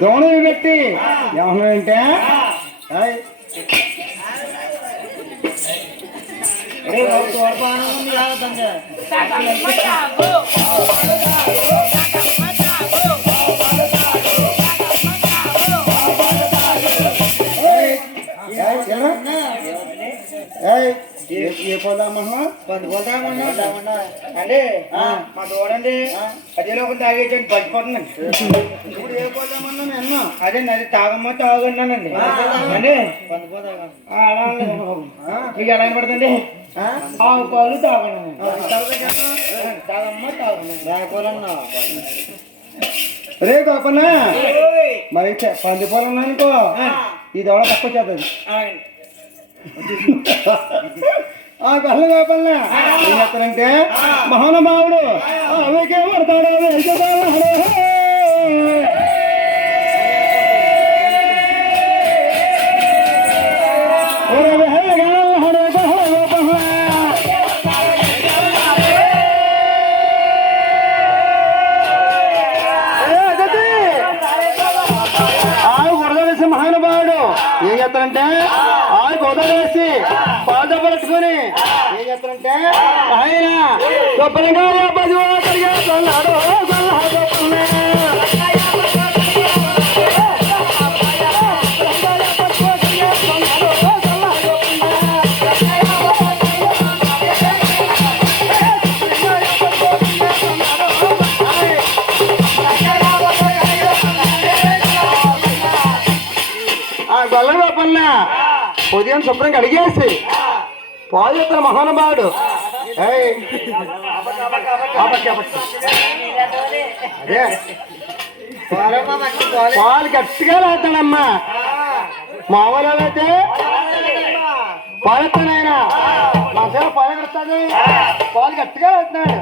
దోణులు పెట్టి ఏమన్నాడంటే ఏ పోదామన్నా అంటే మా చూడండి అదేలో ఒక తాగేసండి పచ్చిపోతుందండి. ఇప్పుడు ఏ పోదామన్నా నేను అదే అది తాగమ్మా తాగన్నానండి. అంటే అలా మీకు ఎలా పడుతుంది? ఆవు పాలు తాగండి తాగమ్మా తాగన్నా రే గోపన్నా మరి పందిపోలన్నా అనుకో ఈ దవడ తక్కువ చేస్తుంది. ఆ కళ్ళ గోపన్న ఏం చెప్తారంటే మహానుభావుడు అవికే పడతాడు మహానుభావుడు ఏం చెప్తారంటే ఆ గోదావరి పాద పట్టుకుని ఏం చెప్తారంటే ఆయన శుభ్రంగా గొల్లగా పన్న ఉదయం శుభ్రంగా అడిగేసి పాలు చెప్తారు మహానుభావుడు. అదే పాలు గట్టిగా రాస్తాడమ్మా. మామూలు అయితే పాలెత్తానైనా మసాలా పాలు కడతాడు, పాలు గట్టిగా రాస్తున్నాడు.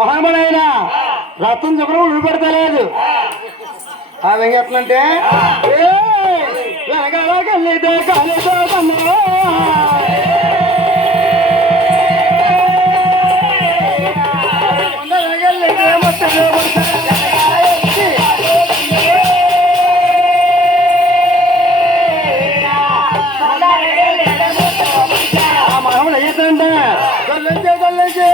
మహానుభావుడు అయినా రక్తం శుభ్రం ఉడిపెడతలేదు. అవి ఏం చెప్తుందంటే వెనకాల కలిదే కలిదో మామూలు అయ్యేదంటే గొల్లెంచే గొల్లెంచే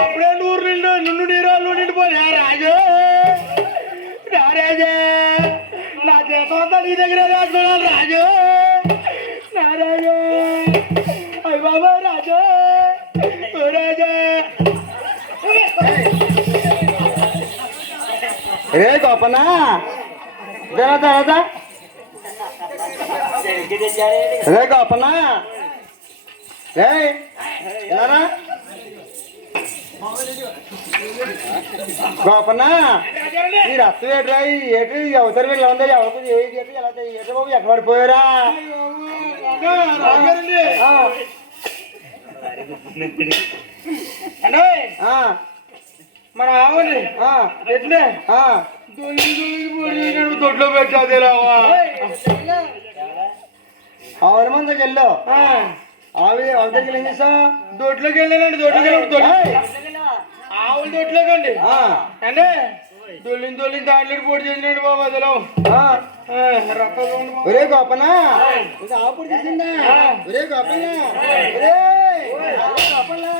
అప్పుడే నూరు నిండు నీరాళ్ళు నిండిపోయా రాజు రాజా. నా చేతం అంతా నీ దగ్గర రాసుకున్నాను రాజు. నా రాజు అయ్య బాబా రాజు రాజా. రే గోపనా రే గోపనా రే గోపన్న ఈ రక్తం ఏట్రా ఏటి అవసరం ఇలా ఉందా ఎవరికి ఏటి ఏటి ఎలా ఏటి బాబు ఎక్కడ పడిపోయారా మన ఆవుని ఎట్లే దొడ్లో పెట్టాది రావా ఆవుల మందకి వెళ్ళావు ఆవి అవతలకి ఏం చేసా దొడ్లోకి వెళ్ళానండి ఆవుల దొడ్లోకి అండి అంటే దొల్లిని దాంట్లో పోటీ చేసినాడు బాబు అసలు ఒరే గోపనా ఇంకా ఆవు పొడి చేసిందా ఒరే గోపన్నా ఒరే గోపన్నా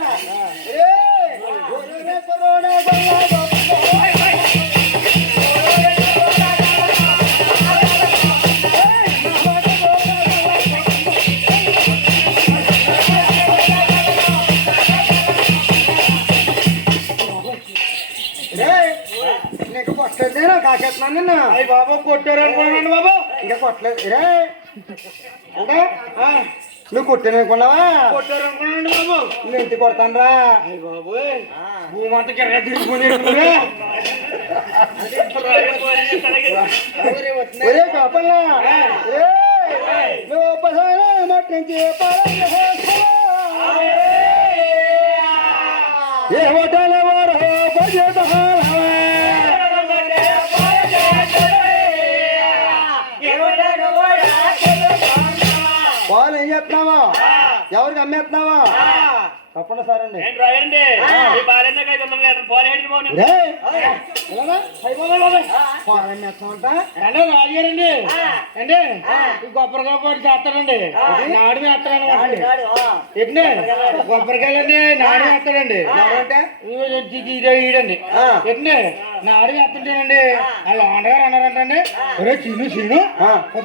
కొట్టలేదేనా కాకేస్తున్నాను నిన్న అయ్యి బాబు కొట్టారు అనుకున్నాను బాబు ఇంకా కొట్టలేదు రే అంటే నువ్వు కొట్టాను అనుకున్నావా కొట్టారు అనుకున్నాను బాబు నువ్వు ఇంటికి కొడతాను రా అయ్యి బాబు భూమి అంతా కిరగా తీసుకుని ఒరే కాపల్లా నువ్వు మట్టి ఏ హోటల్ వారు పాలు ఏం చేస్తున్నావా ఎవరికి అమ్మేస్తున్నావా తప్పండి సార్ అండి రాజుగారండి అంటే కొబ్బరికాయ చేస్తాడండి నాడు వేస్తాడు ఎట్నే కొబ్బరికాయలండి నాడు వేస్తాడండి ఈడండి ఎట్నే నాడు వేస్తుంటేనండి వాళ్ళ ఓనగారు అన్నారంటండి ఒరే చిన్ను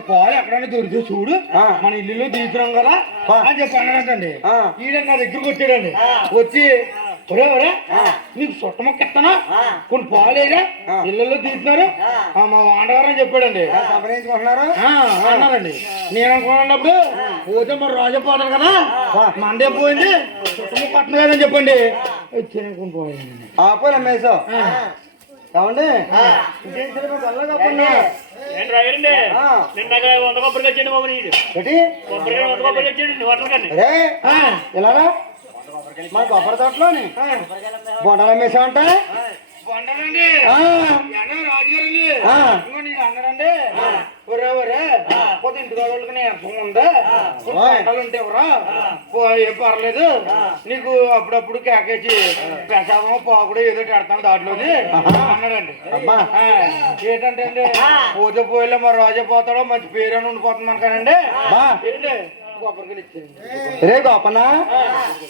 పాలు ఎక్కడైనా దొరికితే చూడు మన ఇల్లులో తీసుకున్నాం కదా అని చెప్పి అన్నారంటండి ఈడని నా దగ్గరకు వచ్చాడండి వచ్చి ఒరే ఒరే నీకు చుట్ట మొక్క ఎత్తానా కొన్ని పాలేగా ఇళ్ళల్లో తీస్తున్నారు మా వాండగారు అని చెప్పాడండి సంప్రదించుకుంటున్నారు అన్నారండి నేను అనుకున్నప్పుడు పోతే మరి రాజా పోతాను కదా మండే పోయింది చుట్ట మొక్క కట్టను కదని చెప్పండి వచ్చి పోయింది ఆపోయి అమ్మేసావు కావండి ఇలారా మన కొబ్బరి తోటలోని బొండాలు అమ్మేసామంట బొండాలండి రాజుగారండి అన్నారండి ఒరే ఒరే కొద్ది ఇంటి వాళ్ళకి నీరసం ఉందా బొండాలు ఉంటే ఎవరా ఏం పర్లేదు నీకు అప్పుడప్పుడు కేకేసి ప్రసాదం పాకుడు ఏదో పెడతాను దాంట్లోది అన్నాడండి ఏంటంటే అండి పోతే పోయిలే మరి రాజా పోతాడో మంచి పేరు అని ఉండిపోతున్నాను కానండి ఏంటి రే గోపన్న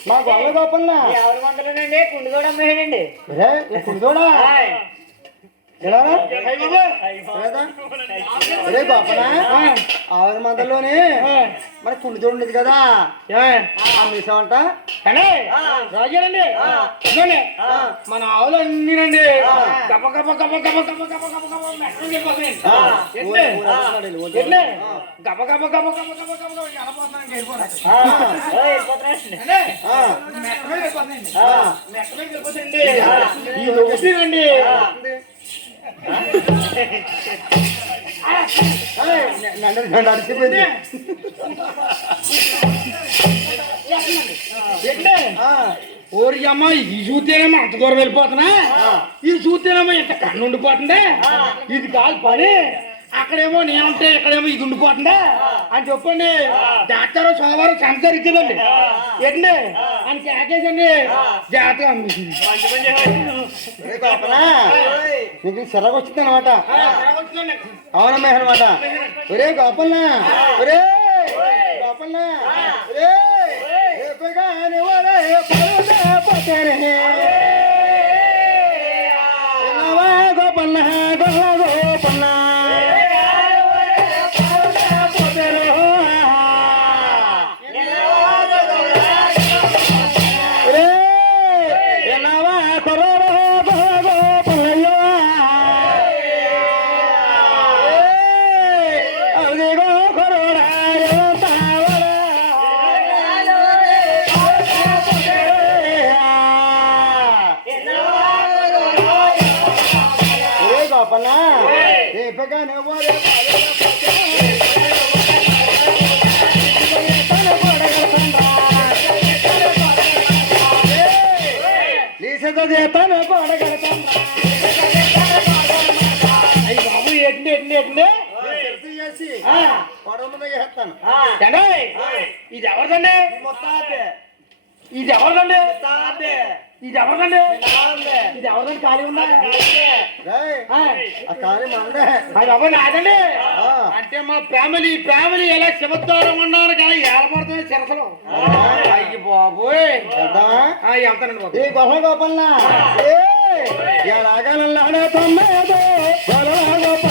మా గొల్ల గోపన్న ఎవరి మందలోనండి కుండుదోడ అమ్మేయండి కుండుదోడా రే గోపన్న ఆవిడ మందల్లోనే మరి కుండుదోడు ఉండదు కదా అమ్మేసామంట రాజారండి మన ఆవులు అన్నీనండి గప్ప గప్ప గప్ప గప్ప గప్ప గప్ప గప్ప గప్ప గప్ప గప్ప గప్ప వెళ్ళిపోతాయండి నడిచిపోయింది ఓరి అమ్మ ఈ చూస్తేనేమో అంత దూరం వెళ్ళిపోతున్నా ఈ చూస్తేనేమో ఇంత కన్ను ఉండిపోతుందా ఇది కాదు పని అక్కడేమో నేనుంటే ఇక్కడేమో ఇది ఉండిపోతుందా అని చెప్పండి డాక్టర్ సోమవారం సంతరించదండి ఏంటండి అని కేకేసండి జాతర అమ్మించింది నీకు సిరగ వచ్చింది అనమాట అవునమ్మే అనమాట ఒరే గోపల్నా ఒరే గోపల్నా ఒరే గోపల్నా గోపల్నా లీసతో చేస్తాను కొడగడతాను అయ్యి బాబు ఎట్టింది ఎట్టింది ఎట్టింది చేసి పొడవు చేస్తాను ఇది ఎవరిదండి ఇది ఎవరిదండి ఇది ఎవరిదండి ఇది ఎవరిదండి ఖాళీ ఉందా ఆ కాలి మందే అది ఎవరు నాదండి అంటే మా ఫ్యామిలీ ఫ్యామిలీ ఎలా శివద్వారం ఉన్నారు కదా ఏలపడుతుంది చిరసలు అయ్యి బాబోయ్ వెళ్తానండి బాబు ఈ గొప్ప గోపన్న ఎలాగనల్లాడే తొమ్మిదో గొడవ గోప